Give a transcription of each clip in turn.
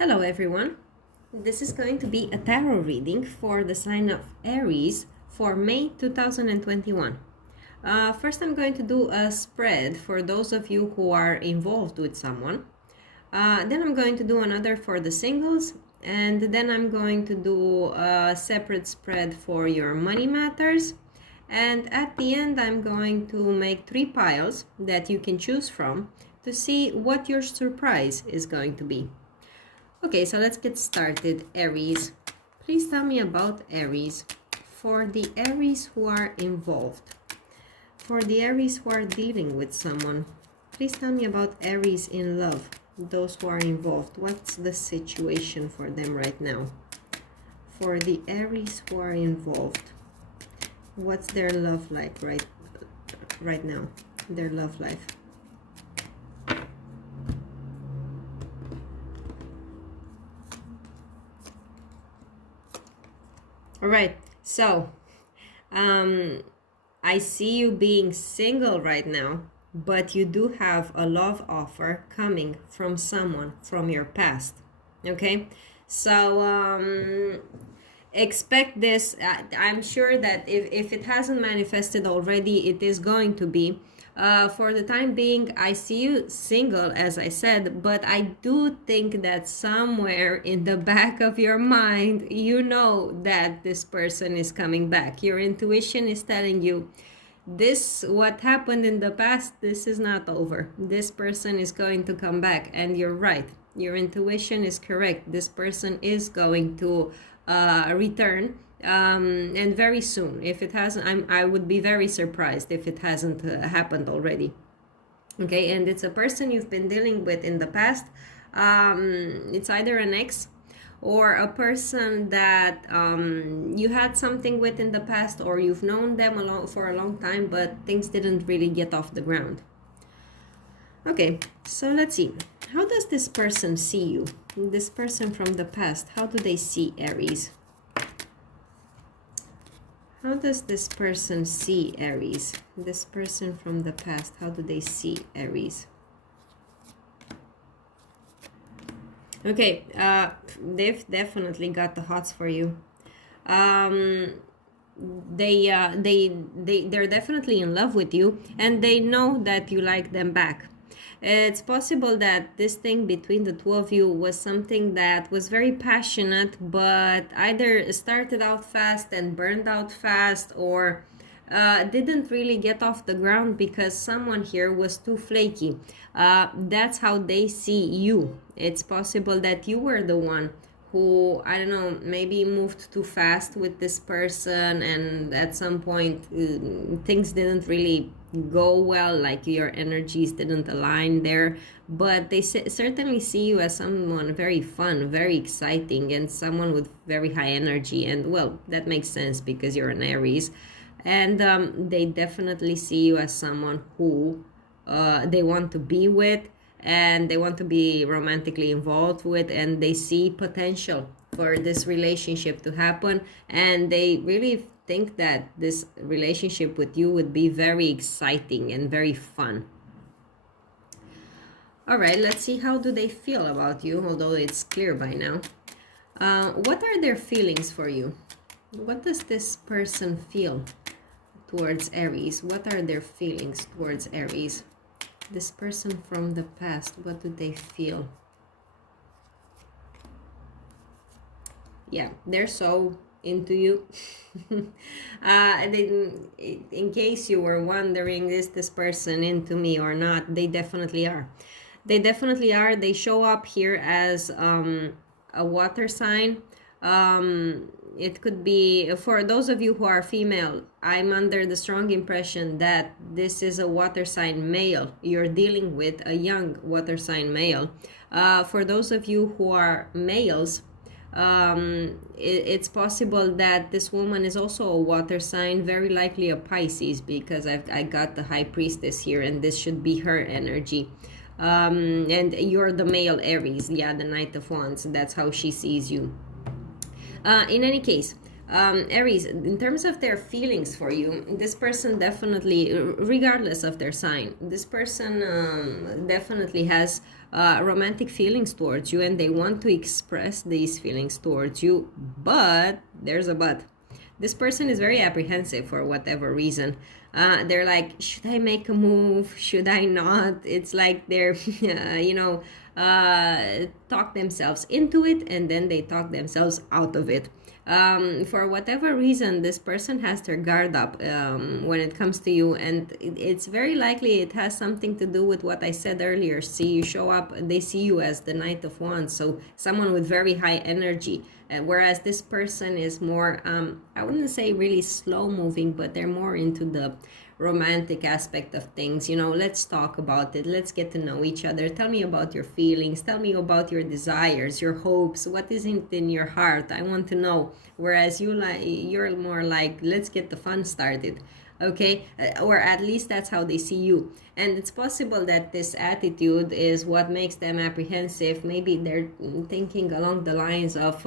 Hello everyone. This is going to be a tarot reading for the sign of Aries for May 2021. First I'm going to do a spread for those of you who are involved with someone. Then I'm going to do another for the singles, and then I'm going to do a separate spread for your money matters. And at the end I'm going to make 3 piles that you can choose from to see what your surprise is going to be. Okay, so let's get started. Aries, please tell me about Aries. For the Aries who are involved, for the Aries who are dealing with someone, please tell me about Aries in love. Those who are involved, what's the situation for them right now? For the Aries who are involved, what's their love like right now? Their love life. All right, so I see you being single right now, but you do have a love offer coming from someone from your past. Okay, so expect this. I'm sure that if it hasn't manifested already, it is going to be. For the time being, I see you single, as I said, but I do think that somewhere in the back of your mind, you know that this person is coming back. Your intuition is telling you, this, what happened in the past, this is not over. This person is going to come back, and you're right. Your intuition is correct. This person is going to return, and very soon. If it hasn't, I would be very surprised if it hasn't happened already. Okay, and it's a person you've been dealing with in the past. It's either an ex or a person that you had something with in the past, or you've known them for a long time, but things didn't really get off the ground. Okay, so let's see. How does this person see you? This person from the past, how do they see Aries? How does this person see Aries? This person from the past, how do they see Aries? Okay, they've definitely got the hots for you. They're definitely in love with you, and they know that you like them back. It's possible that this thing between the two of you was something that was very passionate, but either started out fast and burned out fast, or didn't really get off the ground because someone here was too flaky. That's how they see you. It's possible that you were the one who, I don't know, maybe moved too fast with this person, and at some point things didn't really go well, like your energies didn't align there. But they certainly see you as someone very fun, very exciting, and someone with very high energy. And well, that makes sense because you're an Aries. And they definitely see you as someone who they want to be with, and they want to be romantically involved with, and they see potential for this relationship to happen, and they really think that this relationship with you would be very exciting and very fun. All right, let's see, how do they feel about you, although it's clear by now. What are their feelings for you? What does this person feel towards Aries? What are their feelings towards Aries? This person from the past, what do they feel? Yeah, they're so into you. In case you were wondering, is this person into me or not, they definitely are. They definitely are. They show up here as a water sign. It could be, for those of you who are female, I'm under the strong impression that this is a water sign male. You're dealing with a young water sign male. For those of you who are males, it's possible that this woman is also a water sign, very likely a Pisces, because I got the High Priestess here, and this should be her energy. And you're the male Aries, yeah, the Knight of Wands. That's how she sees you. In any case, Aries, in terms of their feelings for you, this person definitely, regardless of their sign, this person definitely has romantic feelings towards you, and they want to express these feelings towards you. But there's a but. This person is very apprehensive for whatever reason. They're like, should I make a move? Should I not? It's like they're, talk themselves into it, and then they talk themselves out of it. For whatever reason, this person has their guard up when it comes to you, and it's very likely it has something to do with what I said earlier. See, you show up, they see you as the Knight of Wands, so someone with very high energy. Whereas this person is more, I wouldn't say really slow moving, but they're more into the romantic aspect of things. Let's talk about it. Let's get to know each other. Tell me about your feelings. Tell me about your desires, your hopes. What is in your heart? I want to know. Whereas you're more like, let's get the fun started. Okay, or at least that's how they see you. And it's possible that this attitude is what makes them apprehensive. Maybe they're thinking along the lines of,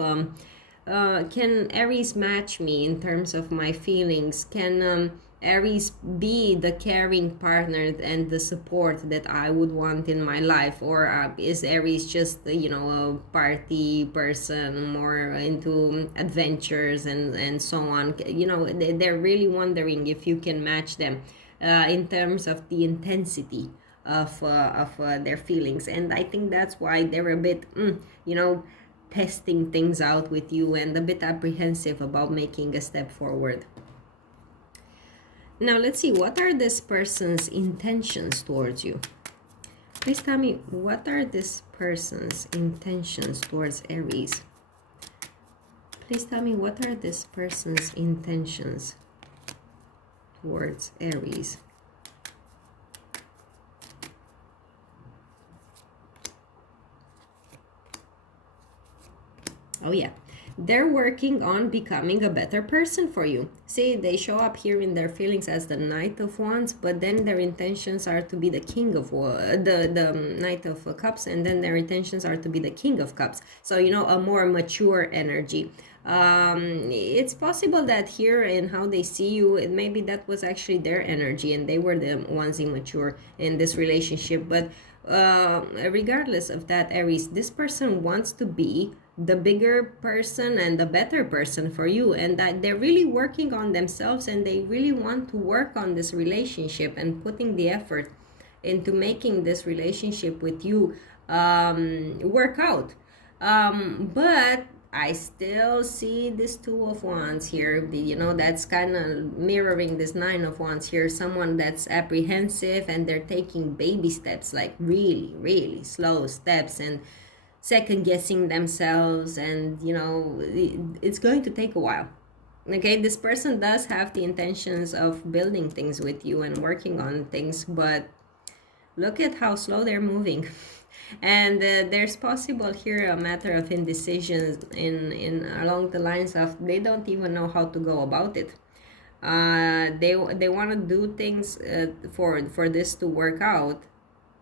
can Aries match me in terms of my feelings? Can Aries be the caring partner and the support that I would want in my life? Or is Aries just, a party person, more into adventures and so on? They're really wondering if you can match them in terms of the intensity of their feelings. And I think that's why they're a bit, testing things out with you and a bit apprehensive about making a step forward. Now, let's see, what are this person's intentions towards you? Please tell me, what are this person's intentions towards Aries? Please tell me, what are this person's intentions towards Aries? Oh, yeah. They're working on becoming a better person for you. See, they show up here in their feelings as the Knight of Wands, but then their intentions are to be the King of the Knight of Cups, and then their intentions are to be the King of Cups. So, a more mature energy. It's possible that here in how they see you, maybe that was actually their energy, and they were the ones immature in this relationship. But regardless of that, Aries, this person wants to be the bigger person and the better person for you, and that they're really working on themselves, and they really want to work on this relationship and putting the effort into making this relationship with you work out. But I still see this Two of Wands here. That's kind of mirroring this Nine of Wands here. Someone that's apprehensive, and they're taking baby steps, like really, really slow steps, and second guessing themselves, and it's going to take a while. Okay, this person does have the intentions of building things with you and working on things, but look at how slow they're moving. And there's possible here a matter of indecision in along the lines of they don't even know how to go about it. They want to do things for this to work out,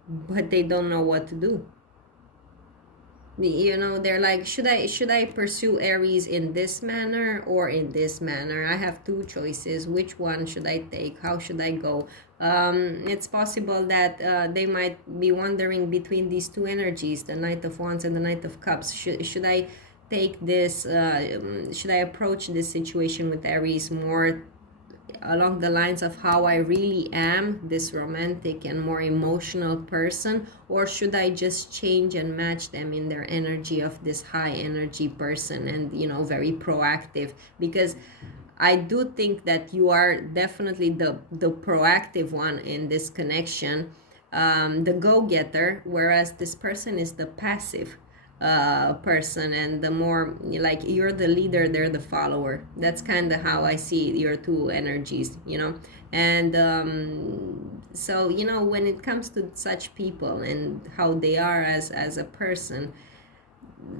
but they don't know what to do. They're like, should I pursue Aries in this manner or in this manner? I have two choices. Which one should I take? How should I go? It's possible that they might be wondering between these two energies, the Knight of Wands and the Knight of Cups. Should I take this, should I approach this situation with Aries more along the lines of how I really am, this romantic and more emotional person, or should I just change and match them in their energy of this high energy person and very proactive? Because I do think that you are definitely the proactive one in this connection, the go-getter, whereas this person is the passive person, and the more like you're the leader, they're the follower. That's kind of how I see your two energies, and so when it comes to such people and how they are as a person,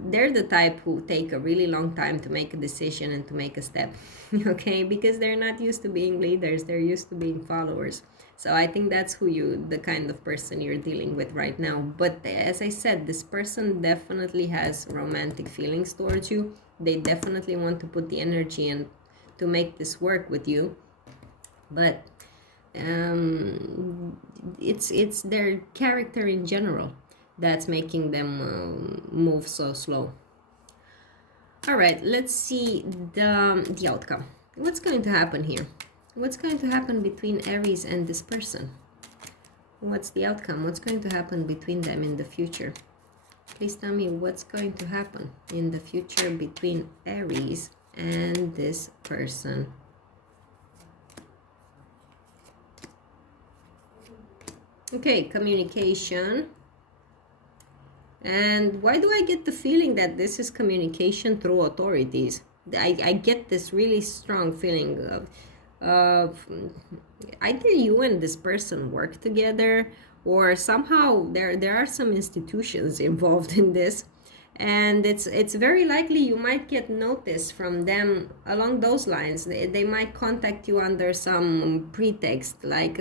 they're the type who take a really long time to make a decision and to make a step. Okay, because they're not used to being leaders, they're used to being followers. So I think that's the kind of person you're dealing with right now. But as I said, this person definitely has romantic feelings towards you. They definitely want to put the energy and to make this work with you. But it's their character in general that's making them move so slow. All right, let's see the outcome. What's going to happen here? What's going to happen between Aries and this person? What's the outcome? What's going to happen between them in the future? Please tell me what's going to happen in the future between Aries and this person. Okay, communication. And why do I get the feeling that this is communication through authorities? I get this really strong feeling of either you and this person work together, or somehow there are some institutions involved in this, and it's very likely you might get notice from them along those lines. They might contact you under some pretext like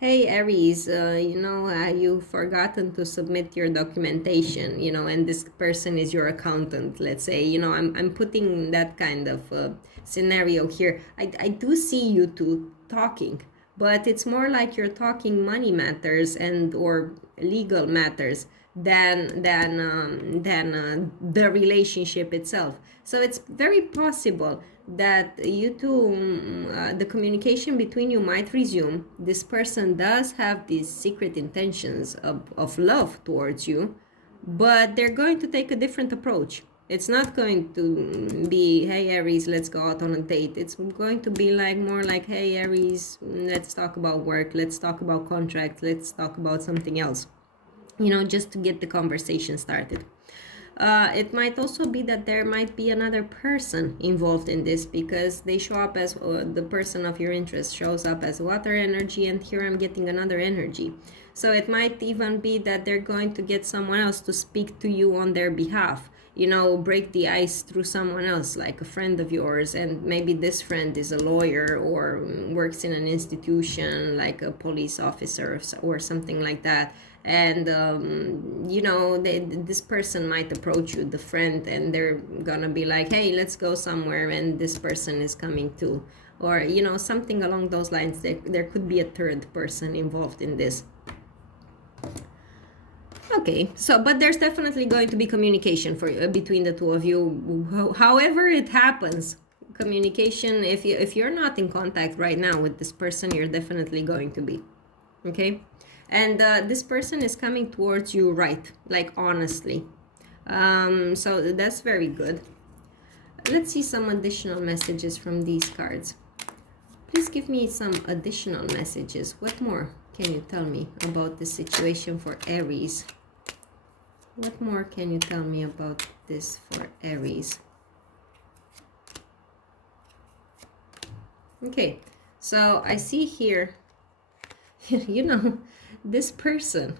hey Aries, you've forgotten to submit your documentation, and this person is your accountant, let's say. I'm putting that kind of scenario here. I do see you two talking, but it's more like you're talking money matters and or legal matters than the relationship itself. So it's very possible that you two, the communication between you might resume. This person does have these secret intentions of love towards you, but they're going to take a different approach. It's not going to be, hey Aries, let's go out on a date. It's going to be like more like, hey Aries, let's talk about work, let's talk about contract, let's talk about something else, just to get the conversation started. It might also be that there might be another person involved in this, because they show up as the person of your interest shows up as water energy, and here I'm getting another energy. So it might even be that they're going to get someone else to speak to you on their behalf, break the ice through someone else, like a friend of yours, and maybe this friend is a lawyer or works in an institution like a police officer or something like that. And this person might approach you, the friend, and they're gonna be like, hey, let's go somewhere, and this person is coming too, or something along those lines. There could be a third person involved in this. Okay, so but there's definitely going to be communication for between the two of you, however it happens. Communication, if you're not in contact right now with this person, you're definitely going to be. Okay, and this person is coming towards you, right, like honestly. So that's very good. Let's see some additional messages from these cards. Please give me some additional messages. What more can you tell me about this situation for Aries? What more can you tell me about this for Aries? Okay, so I see here, this person,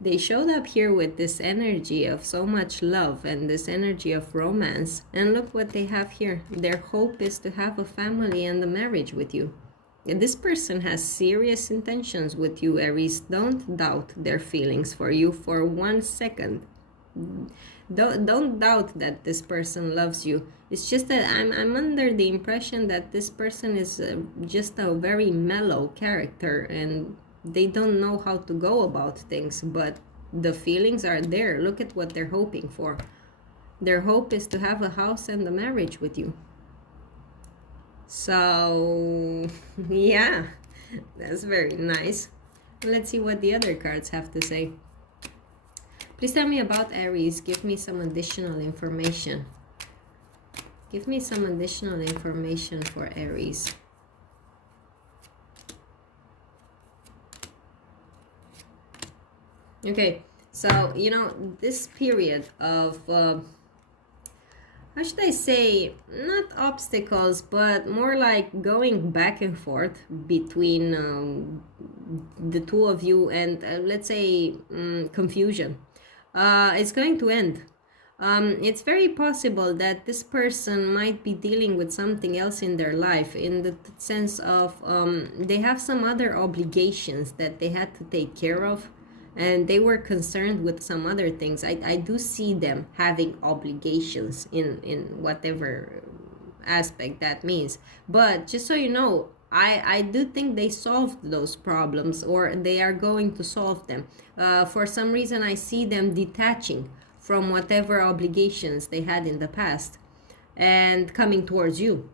they showed up here with this energy of so much love and this energy of romance. And look what they have here. Their hope is to have a family and a marriage with you. And this person has serious intentions with you, Aries. Don't doubt their feelings for you for 1 second. Don't doubt that this person loves you. It's just that I'm under the impression that this person is just a very mellow character, and they don't know how to go about things, but the feelings are there. Look at what they're hoping for. Their hope is to have a house and a marriage with you. So yeah, that's very nice. Let's see what the other cards have to say. Please tell me about Aries. Give me some additional information. Give me some additional information for Aries. Okay, so this period of how should I say, not obstacles, but more like going back and forth between the two of you, and let's say confusion. It's going to end. It's very possible that this person might be dealing with something else in their life, in the sense of they have some other obligations that they had to take care of, and they were concerned with some other things. I do see them having obligations in whatever aspect that means. But just so you know, I do think they solved those problems, or they are going to solve them. For some reason, I see them detaching from whatever obligations they had in the past and coming towards you.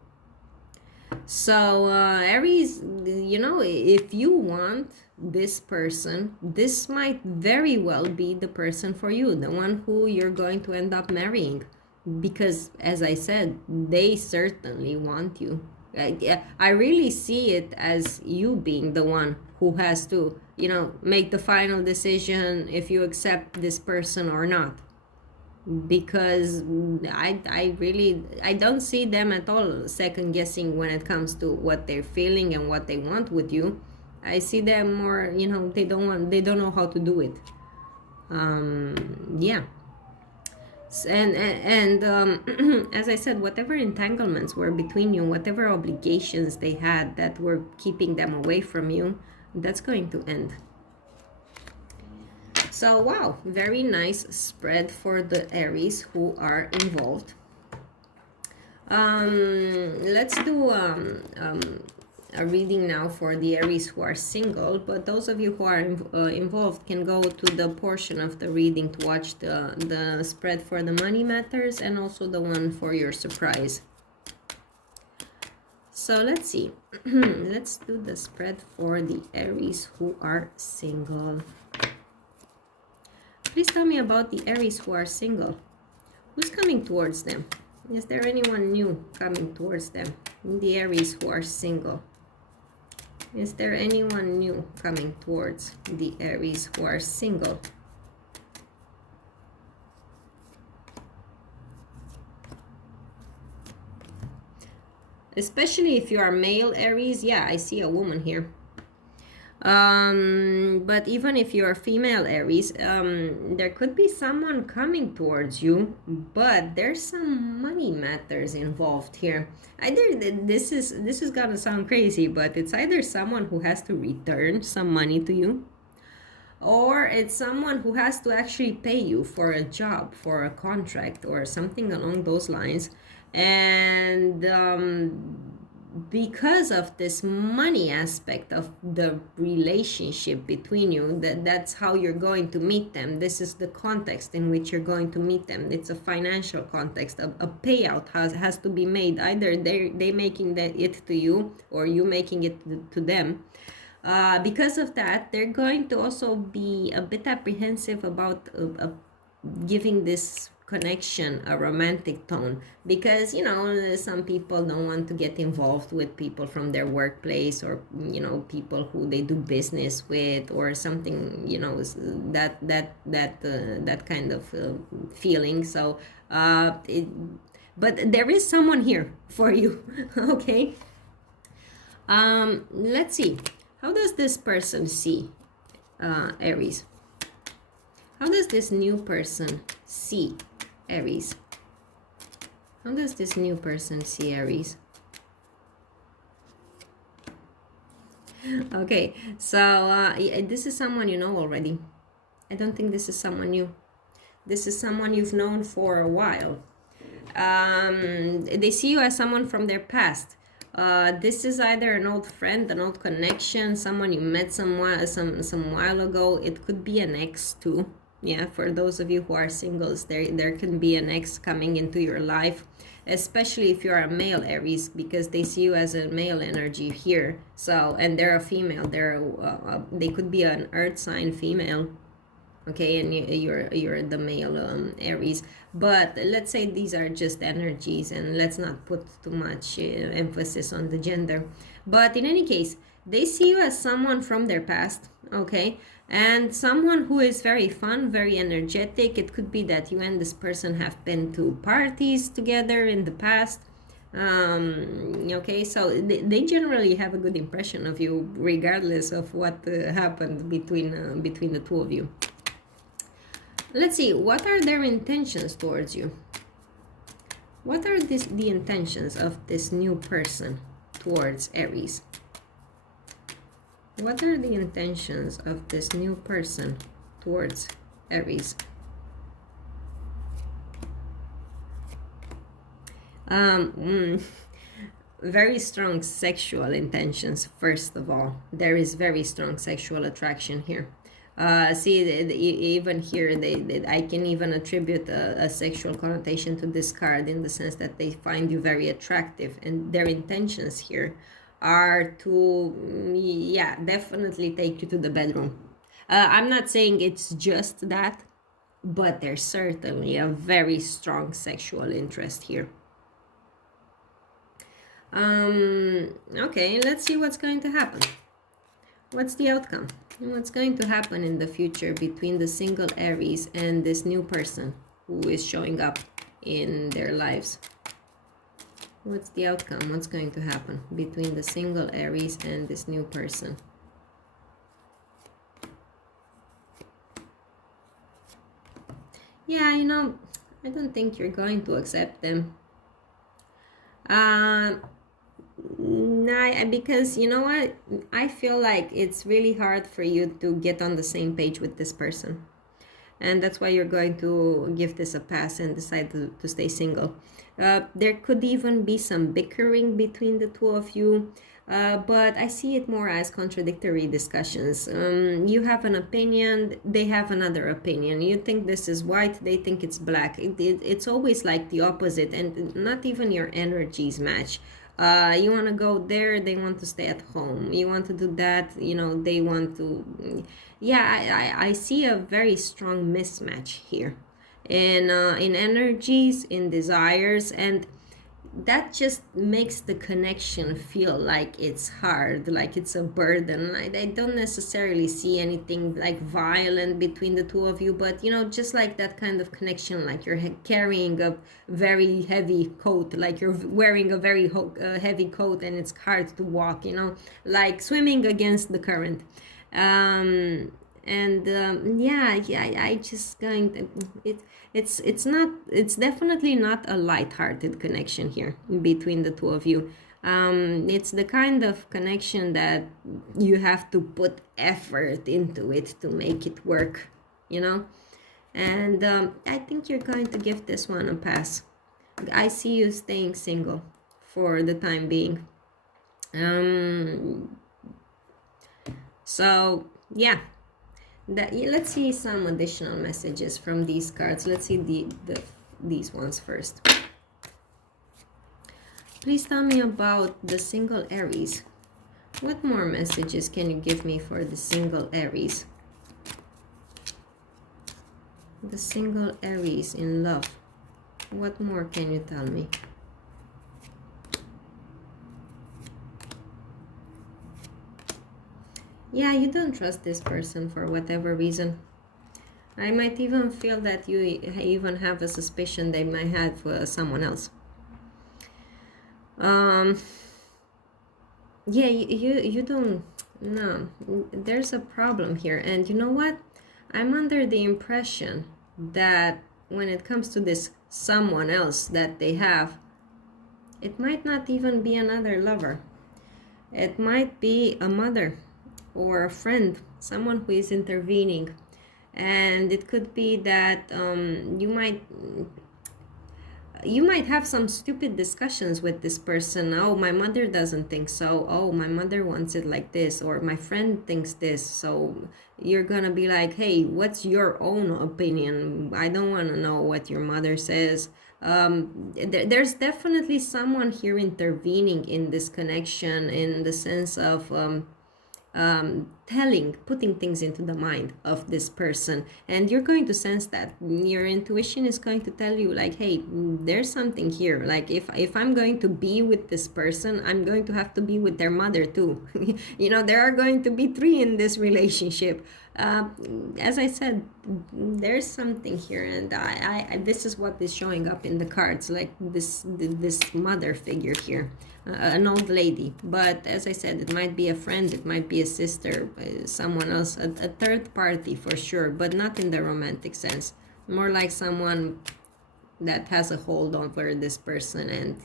So, Aries, you know, if you want this person, this might very well be the person for you, the one who you're going to end up marrying. Because, as I said, they certainly want you. I really see it as you being the one who has to, you know, make the final decision if you accept this person or not, because I don't see them at all second guessing when it comes to what they're feeling and what they want with you. I see them more, you know, they don't know how to do it. Yeah. And as I said, whatever entanglements were between you, whatever obligations they had that were keeping them away from you, that's going to end. So, wow, very nice spread for the Aries who are involved. Let's do a reading now for the Aries who are single, but those of you who are involved can go to the portion of the reading to watch the spread for the money matters and also the one for your surprise. So let's see. Let's do the spread for the Aries who are single. Please tell me about the Aries who are single. Who's coming towards them? Is there anyone new coming towards them? The Aries who are single. Is there anyone new coming towards the Aries who are single? Especially if you are male Aries, yeah, I see a woman here. But even if you're female Aries, there could be someone coming towards you, but there's some money matters involved here. Either this is gonna sound crazy, but it's either someone who has to return some money to you, or it's someone who has to actually pay you for a job, for a contract, or something along those lines. And because of this money aspect of the relationship between you, that's how you're going to meet them. This is the context in which you're going to meet them. It's a financial context. A payout has to be made. Either they making it to you, or you making it to them. Because of that, they're going to also be a bit apprehensive about giving this connection a romantic tone, because, you know, some people don't want to get involved with people from their workplace, or, you know, people who they do business with, or something, you know, that kind of feeling. So but there is someone here for you. Okay. Let's see, how does this person see Aries? How does this new person see Aries? How does this new person see Aries? Okay, so this is someone you know already. I don't think this is someone new. This is someone you've known for a while. They see you as someone from their past. This is either an old friend, an old connection, someone you met some while ago. It could be an ex too. Yeah, for those of you who are singles, there can be an ex coming into your life, especially if you're a male Aries, because they see you as a male energy here. So, and they're a female. They could be an earth sign female. Okay, and you're the male Aries. But let's say these are just energies, and let's not put too much emphasis on the gender. But in any case, they see you as someone from their past, okay? And someone who is very fun, very energetic. It could be that you and this person have been to parties together in the past. Okay, so they generally have a good impression of you, regardless of what happened between the two of you. Let's see, what are their intentions towards you? What are the intentions of this new person towards Aries? What are the intentions of this new person towards Aries? very strong sexual intentions. First of all, there is very strong sexual attraction here. See, even here, I can even attribute a sexual connotation to this card, in the sense that they find you very attractive, and their intentions here are to, yeah, definitely take you to the bedroom. I'm not saying it's just that, but there's certainly a very strong sexual interest here. Okay, let's see what's going to happen. What's the outcome? What's going to happen in the future between the single Aries and this new person who is showing up in their lives? What's the outcome? What's going to happen between the single Aries and this new person? Yeah, you know, I don't think you're going to accept them. Nah, because you know what? I feel like it's really hard for you to get on the same page with this person. And that's why you're going to give this a pass and decide to stay single. There could even be some bickering between the two of you. But I see it more as contradictory discussions. You have an opinion, they have another opinion. You think this is white, they think it's black. It's always like the opposite, and not even your energies match. You want to go there, they want to stay at home. You want to do that, you know, they want to. Yeah, I see a very strong mismatch here in energies, in desires, and that just makes the connection feel like it's hard, like it's a burden. I don't necessarily see anything like violent between the two of you, but you know, just like that kind of connection, like you're carrying a very heavy coat, like you're wearing a very heavy coat and it's hard to walk, you know, like swimming against the current. Yeah, I just going to, it's definitely not a light-hearted connection here between the two of you. It's the kind of connection that you have to put effort into it to make it work, you know. And I think you're going to give this one a pass. I see you staying single for the time being. So yeah, let's see some additional messages from these cards. Let's see these ones first. Please tell me about the single Aries. What more messages can you give me for the single Aries? The single Aries in love. What more can you tell me? Yeah, you don't trust this person for whatever reason. I might even feel that you even have a suspicion they might have someone else. Yeah, you don't. No, there's a problem here. And you know what? I'm under the impression that when it comes to this someone else that they have, it might not even be another lover. It might be a mother or a friend, someone who is intervening. And it could be that you might have some stupid discussions with this person. Oh, my mother doesn't think so. Oh, my mother wants it like this, or my friend thinks this. So you're gonna be like, hey, what's your own opinion? I don't want to know what your mother says. There's definitely someone here intervening in this connection, in the sense of putting things into the mind of this person, and you're going to sense that. Your intuition is going to tell you like, hey, there's something here. Like if I'm going to be with this person, I'm going to have to be with their mother too. You know, there are going to be three in this relationship. As I said, there's something here, and I this is what is showing up in the cards, like this mother figure here. An old lady, but as I said, it might be a friend, it might be a sister, someone else, a third party for sure, but not in the romantic sense. More like someone that has a hold over this person and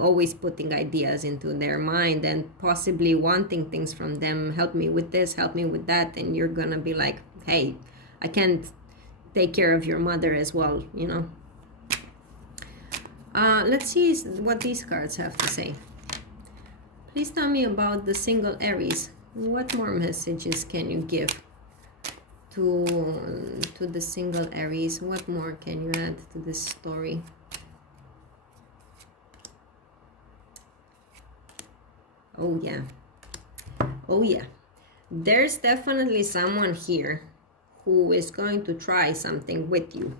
always putting ideas into their mind and possibly wanting things from them. Help me with this, help me with that, and you're gonna be like, hey, I can't take care of your mother as well, you know. Let's see what these cards have to say. Please tell me about the single Aries. What more messages can you give to the single Aries? What more can you add to this story? Oh yeah. Oh yeah. There's definitely someone here who is going to try something with you.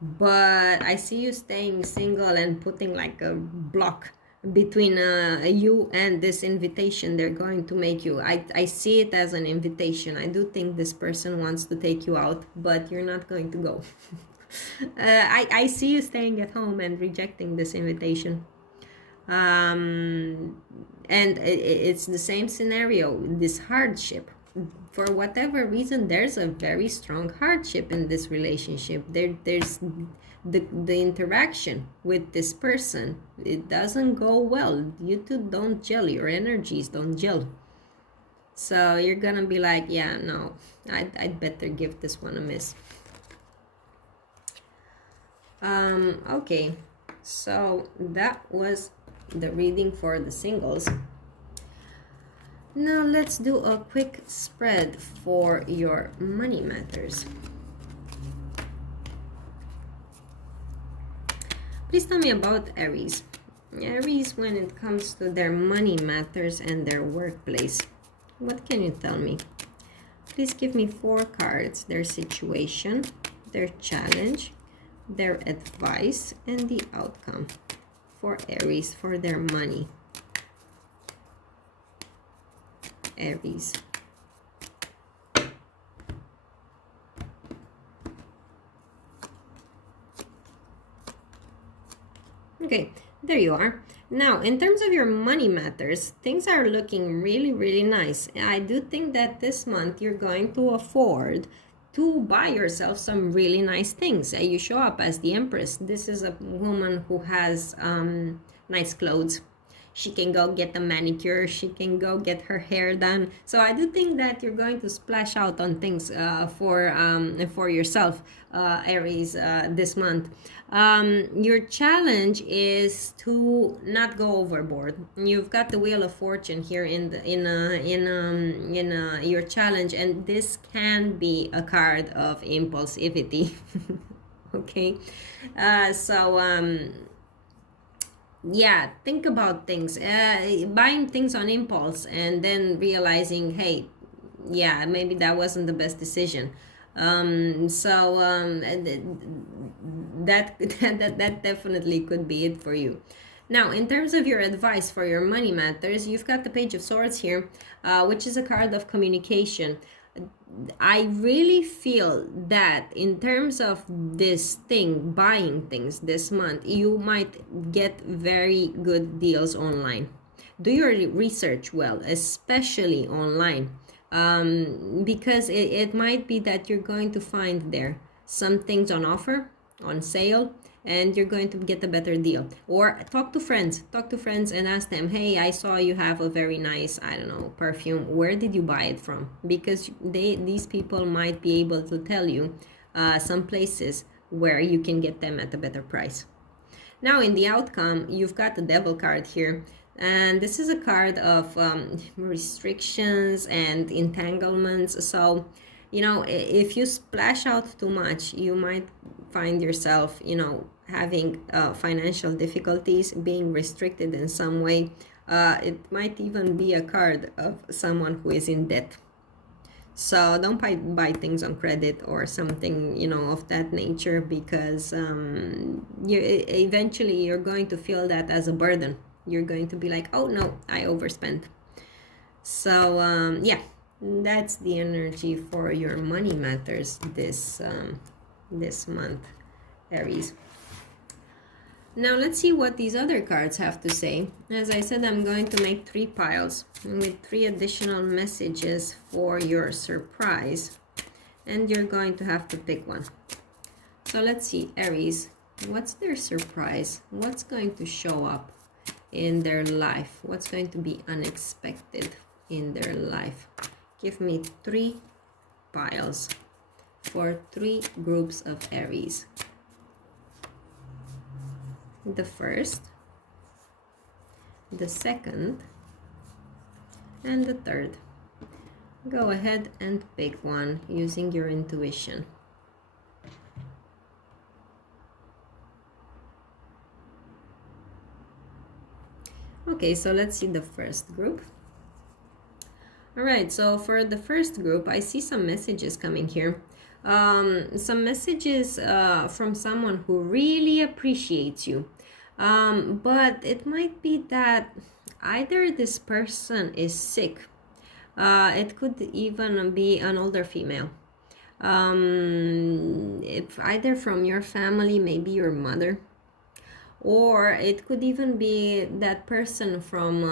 But I see you staying single and putting like a block between you and this invitation they're going to make you. I see it as an invitation. I do think this person wants to take you out, but you're not going to go. I see you staying at home and rejecting this invitation. And it's the same scenario, this hardship. For whatever reason, there's a very strong hardship in this relationship. There's the interaction with this person, it doesn't go well. You two don't gel, your energies don't gel. So you're gonna be like, yeah, no, I'd better give this one a miss. Okay, so that was the reading for the singles. Now let's do a quick spread for your money matters. Please tell me about Aries. Aries, when it comes to their money matters and their workplace, what can you tell me? Please give me 4 cards, their situation, their challenge, their advice, and the outcome for Aries for their money. Aries. Okay, there you are. Now, in terms of your money matters, things are looking really, really nice. I do think that this month you're going to afford to buy yourself some really nice things. You show up as the Empress. This is a woman who has nice clothes. She can go get a manicure. She can go get her hair done. So I do think that you're going to splash out on things for yourself, Aries, this month. Your challenge is to not go overboard. You've got the Wheel of Fortune here in your challenge, and this can be a card of impulsivity. Okay, yeah, think about things, buying things on impulse and then realizing, hey, yeah, maybe that wasn't the best decision. That definitely could be it for you. Now, in terms of your advice for your money matters, you've got the Page of Swords here, which is a card of communication. I really feel that in terms of this thing, buying things this month, you might get very good deals online. Do your research well, especially online, because it might be that you're going to find there some things on offer, on sale, and you're going to get a better deal. Or talk to friends and ask them, hey, I saw you have a very nice, I don't know, perfume, where did you buy it from? Because these people might be able to tell you some places where you can get them at a better price. Now, in the outcome, you've got the Devil card here, and this is a card of restrictions and entanglements. So, you know, if you splash out too much, you might find yourself, you know, having financial difficulties, being restricted in some way. It might even be a card of someone who is in debt. So don't buy things on credit or something, you know, of that nature, because eventually you're going to feel that as a burden. You're going to be like, oh no, I overspent. So yeah, that's the energy for your money matters this month, Aries. Now let's see what these other cards have to say. As I said, I'm going to make 3 piles with 3 additional messages for your surprise, and you're going to have to pick one. So let's see, Aries, what's their surprise? What's going to show up in their life? What's going to be unexpected in their life? Give me 3 piles for 3 groups of Aries. the first, the second, and the third. Go ahead and pick one using your intuition. Okay, so let's see the first group. All right, so for the first group, I see some messages coming here. Some messages from someone who really appreciates you. But it might be that either this person is sick. It could even be an older female. If either from your family, maybe your mother, or it could even be that person from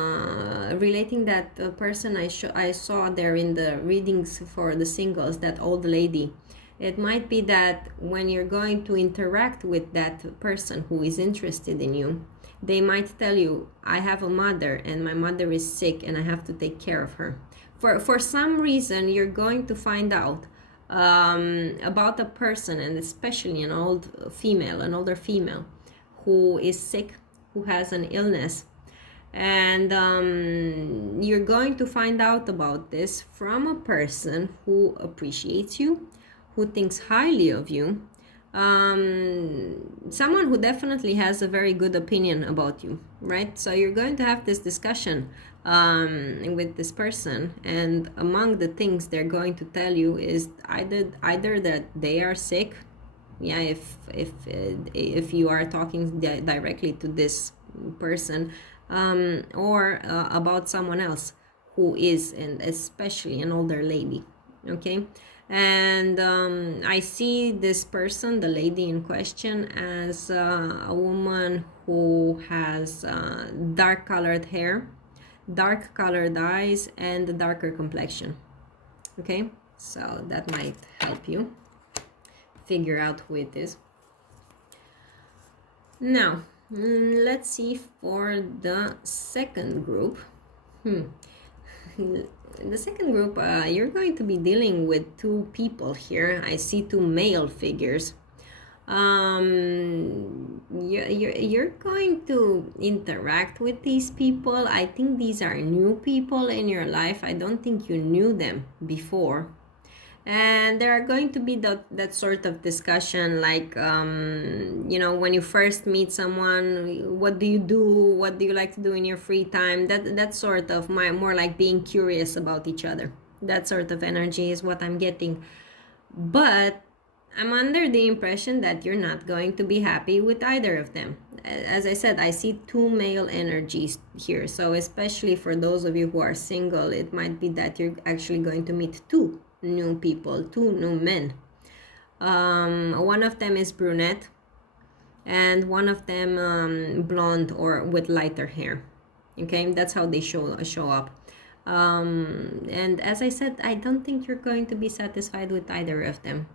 relating that person I saw there in the readings for the singles, that old lady. It might be that when you're going to interact with that person who is interested in you, they might tell you, I have a mother and my mother is sick and I have to take care of her. For some reason, you're going to find out about a person, and especially an older female who is sick, who has an illness. And you're going to find out about this from a person who appreciates you, who thinks highly of you, someone who definitely has a very good opinion about you, right? So you're going to have this discussion with this person, and among the things they're going to tell you is either that they are sick. Yeah, if you are talking directly to this person, or about someone else who is, and especially an older lady. Okay, and I see this person, the lady in question, as a woman who has dark colored hair, dark colored eyes, and a darker complexion. Okay, so that might help you figure out who it is. Now, let's see for the second group. The second group, you're going to be dealing with two people here. I see two male figures. You're going to interact with these people. I think these are new people in your life. I don't think you knew them before. And there are going to be that sort of discussion, like when you first meet someone, what do you do, what do you like to do in your free time, that sort of more like being curious about each other. That sort of energy is what I'm getting. But I'm under the impression that you're not going to be happy with either of them. As I said, I see two male energies here. So especially for those of you who are single, it might be that you're actually going to meet two new people, two new men. One of them is brunette, and one of them blonde or with lighter hair. Okay, that's how they show up. And as I said, I don't think you're going to be satisfied with either of them.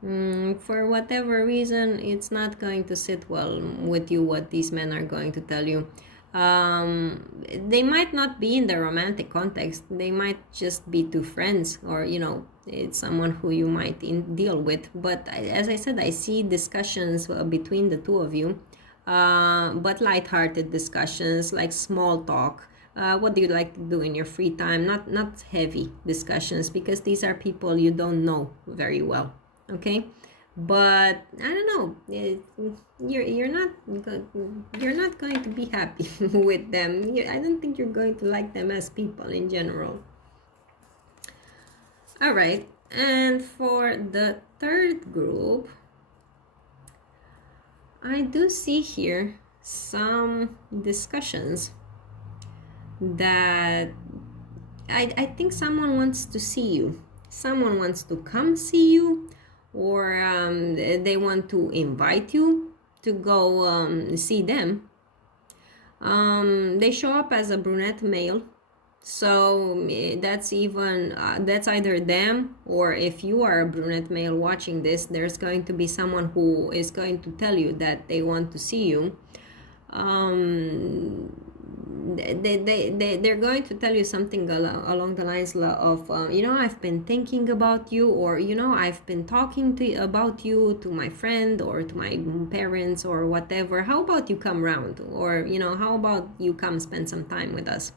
For whatever reason, it's not going to sit well with you what these men are going to tell you. They might not be in the romantic context. They might just be two friends, or it's someone who you might deal with. But as I said, I see discussions between the two of you, but light-hearted discussions, like small talk. What do you like to do in your free time? Not heavy discussions, because these are people you don't know very well. Okay, but I don't know. You're not going to be happy with them. I don't think you're going to like them as people in general. All right, and for the third group, I do see here some discussions that I think someone wants to see you. Someone wants to come see you, or they want to invite you to go see them. They show up as a brunette male, so that's either them, or if you are a brunette male watching this, there's going to be someone who is going to tell you that they want to see you. they're going to tell you something along the lines of you know, I've been thinking about you, or you know, I've been talking about you to my friend or to my parents or whatever. How about you come round, or you know, how about you come spend some time with us?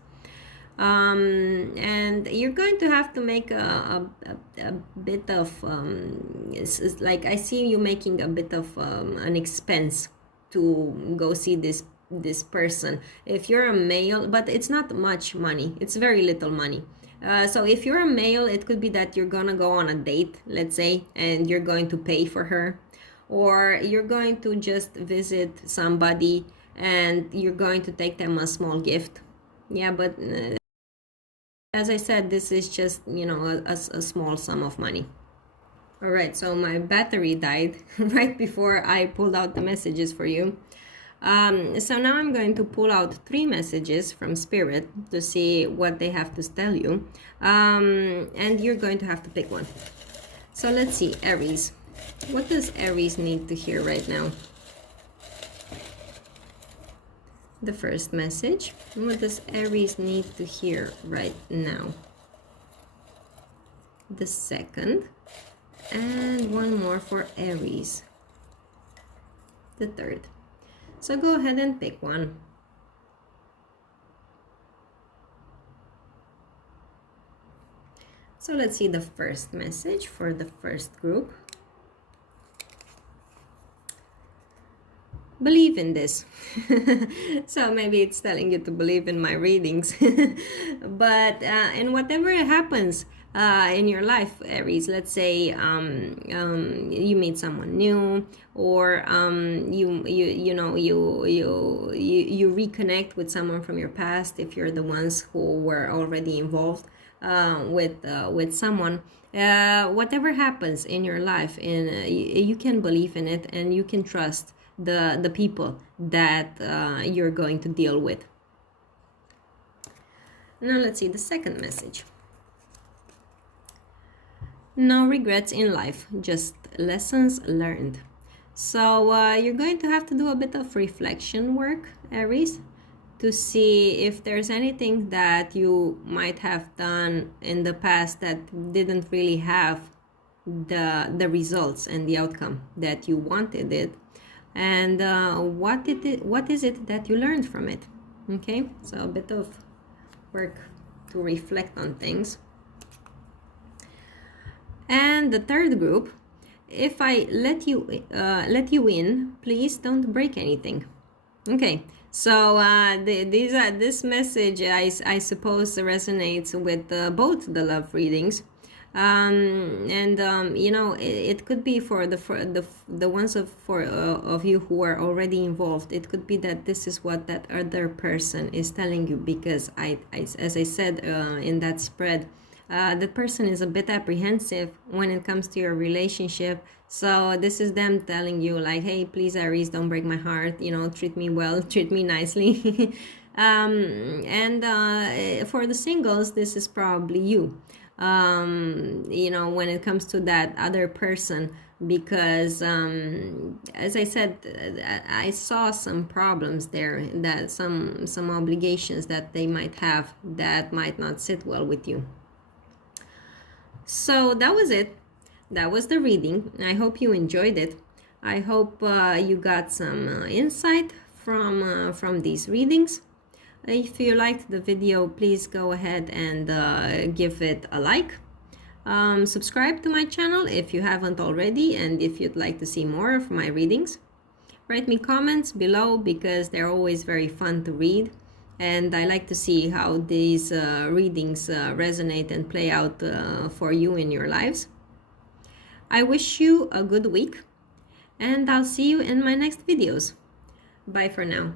And you're going to have to make a bit of it's like I see you making a bit of an expense to go see this person. If you're a male, but it's not much money, it's very little money. So if you're a male, it could be that you're gonna go on a date, let's say, and you're going to pay for her, or you're going to just visit somebody and you're going to take them a small gift. Yeah, but as I said, this is just, you know, a small sum of money. All right, so my battery died right before I pulled out the messages for you. So now I'm going to pull out 3 messages from Spirit to see what they have to tell you. And you're going to have to pick one. So let's see, Aries. What does Aries need to hear right now? The first message. What does Aries need to hear right now? The second. And one more for Aries. The third. So go ahead and pick one. So let's see the first message for the first group. Believe in this. So maybe it's telling you to believe in my readings. But in whatever happens in your life, Aries, let's say you meet someone new, or you know, you reconnect with someone from your past, if you're the ones who were already involved with someone. Whatever happens in your life, you can believe in it, and you can trust the people that you're going to deal with. Now let's see the second message. No regrets in life, just lessons learned. So you're going to have to do a bit of reflection work, Aries, to see if there's anything that you might have done in the past that didn't really have the results and the outcome that you wanted it, and what is it that you learned from it. Okay, so a bit of work to reflect on things. And the third group, if I let you in, please don't break anything. Okay, so this message I suppose resonates with both the love readings. You know, it could be for the ones of you who are already involved. It could be that this is what that other person is telling you, because as I said in that spread, that person is a bit apprehensive when it comes to your relationship. So this is them telling you like, hey, please, Aries, don't break my heart, you know, treat me well, treat me nicely. For the singles, this is probably you. You know, when it comes to that other person, because as I said, I saw some problems there, that some obligations that they might have that might not sit well with you. So that was it. That was the reading. I hope you enjoyed it. I hope you got some insight from these readings. If you liked the video, please go ahead and give it a like. Subscribe to my channel if you haven't already, and if you'd like to see more of my readings. Write me comments below, because they're always very fun to read, and I like to see how these readings resonate and play out for you in your lives. I wish you a good week, and I'll see you in my next videos. Bye for now.